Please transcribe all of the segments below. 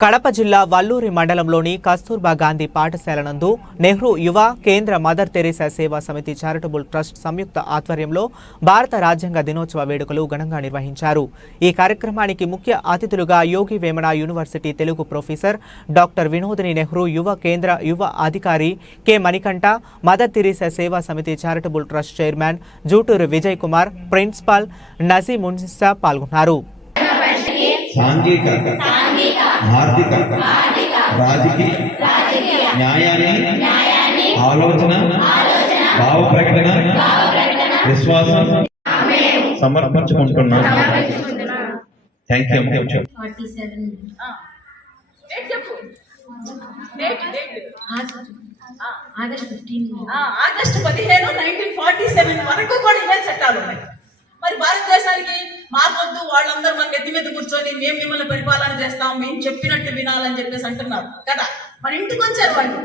కడప జిల్లా వల్లూరి మండలంలోని కస్తూర్బా గాంధీ పాఠశాల నందు నెహ్రూ యువ కేంద్ర mother Teresa Seva Samiti charitable trust సంయుక్త ఆధ్వర్యంలో భారత రాజ్యాంగ దినోత్సవ వేడుకలు ఘనంగా నిర్వహించారు. ఈ కార్యక్రమానికి ముఖ్య అతిథులుగా Yogi Vemana university Telugu professor doctor Vinodini Nehru Yuva Kendra యువ అధికారి K Manikanta mother Teresa Seva Samiti charitable trust chairman Juturu Vijay Kumar principal Nazimunsa పాల్గొన్నారు. సాంఘిక ఆర్థిక రాజకీయ న్యాయాన్ని ఆలోచన భావ ప్రకటన విశ్వాసం సమర్పించుకుంటున్నా. థ్యాంక్ యూ ఆగస్ట్ పదిహేను నైన్టీన్ ఫార్టీ సెవెన్ వరకు కూడా ఇవే చట్టాలు ఉన్నాయి. మరి మాకొద్దు వాళ్ళందరూ మన ఎత్తి మీద కూర్చొని మేము మిమ్మల్ని పరిపాలన చేస్తాం మేము చెప్పినట్టు వినాలని చెప్పేసి అంటున్నారు. కదా? మన ఇంటికి వచ్చారు వాళ్ళు.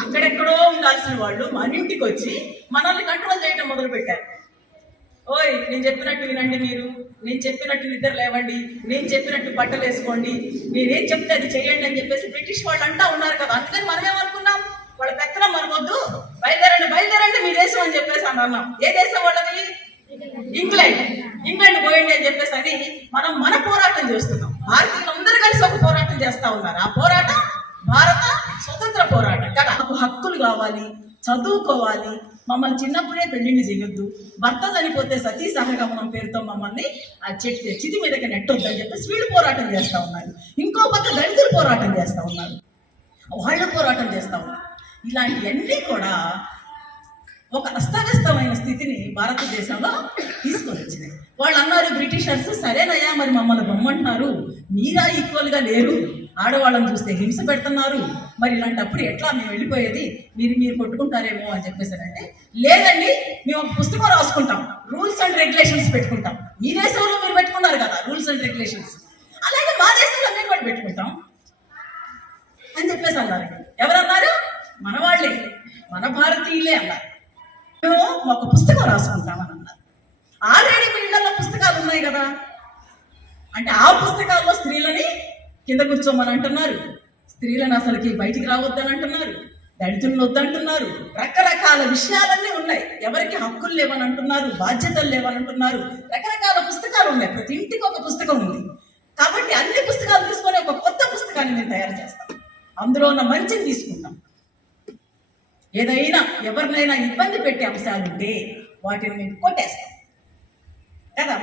అక్కడెక్కడో ఉండాల్సిన వాళ్ళు మన ఇంటికి వచ్చి మనల్ని కంట్రోల్ చేయటం మొదలు పెట్టారు ఓయ్ నేను చెప్పినట్టు వినండి మీరు. నేను చెప్పినట్టు నిద్ర లేవండి. నేను చెప్పినట్టు బట్టలు వేసుకోండి. నేనేం చెప్తే అది చేయండి అని చెప్పేసి బ్రిటిష్ వాళ్ళు అంటా ఉన్నారు కదా. అందుకని మనమేమనుకున్నాం వాళ్ళ పెత్తనం మనకొద్దు బయలుదేరండి బయలుదేరండి మీ దేశం అని చెప్పేసి అని అన్నాం. ఏ దేశం వాళ్ళది? ఇంగ్లాండ్. ఇంగ్లాండ్ పోయండి అని చెప్పేసి అని మనం మన పోరాటం చేస్తున్నాం. భారతీయులు అందరూ కలిసి ఒక పోరాటం చేస్తా ఉన్నారు. ఆ పోరాటం భారత స్వతంత్ర పోరాటం. కదా మాకు హక్కులు కావాలి చదువుకోవాలి. మమ్మల్ని చిన్నప్పుడే పెళ్ళిళ్ళు చేయొద్దు. భర్త చనిపోతే సతీ సహగమనం పేరుతో మమ్మల్ని ఆ చెట్టు చితి మీదకి నెట్టొద్దని అని చెప్పేసి వీళ్ళు పోరాటం చేస్తూ ఉన్నారు. ఇంకో పక్క దళితులు పోరాటం చేస్తూ ఉన్నారు. వాళ్ళు పోరాటం చేస్తా ఉన్నారు. ఇలాంటివన్నీ కూడా ఒక అస్తవ్యస్తమైన స్థితిని భారతదేశంలో తీసుకొని వచ్చినాయి వాళ్ళు అన్నారు బ్రిటిషర్స్ సరేనయ్యా మరి మమ్మల్ని బొమ్మంటున్నారు. మీరా ఈక్వల్గా లేరు. ఆడవాళ్ళని చూస్తే హింస పెడుతున్నారు. మరి ఇలాంటప్పుడు ఎట్లా మేము వెళ్ళిపోయేది? మీరు మీరు కొట్టుకుంటారేమో అని చెప్పేసారంటే లేదండి మేము ఒక పుస్తకం రాసుకుంటాం. రూల్స్ అండ్ రెగ్యులేషన్స్ పెట్టుకుంటాం. మీ దేశంలో మీరు పెట్టుకున్నారు కదా రూల్స్ అండ్ రెగ్యులేషన్స్. అలాగే మా దేశంలో మేము కూడా పెట్టుకుంటాం. అని చెప్పేసి అన్నారు. ఎవరన్నారు? మన వాళ్ళే. మన భారతీయులే అన్నారు. మేము ఒక పుస్తకం రాసుకుంటామని అన్నారు ఆల్రెడీ మీ ఇళ్ళలో పుస్తకాలు ఉన్నాయి కదా? అంటే ఆ పుస్తకాల్లో స్త్రీలని కింద కూర్చోమని అంటున్నారు. స్త్రీలను అసలుకి బయటికి రావద్దని అంటున్నారు. దళితులను వద్దంటున్నారు. రకరకాల విషయాలన్నీ ఉన్నాయి. ఎవరికి హక్కులు లేవని అంటున్నారు బాధ్యతలు లేవని అంటున్నారు. రకరకాల పుస్తకాలు ఉన్నాయి. ప్రతి ఇంటికి ఒక పుస్తకం ఉంది. కాబట్టి అన్ని పుస్తకాలు తీసుకొని ఒక కొత్త పుస్తకాన్ని నేను తయారు చేస్తాను అందులో ఉన్న మంచిని తీసుకుని ఏదైనా ఎవరినైనా ఇబ్బంది పెట్టే అంశాలుంటే వాటిని మేము కొట్టేస్తాం. కదా?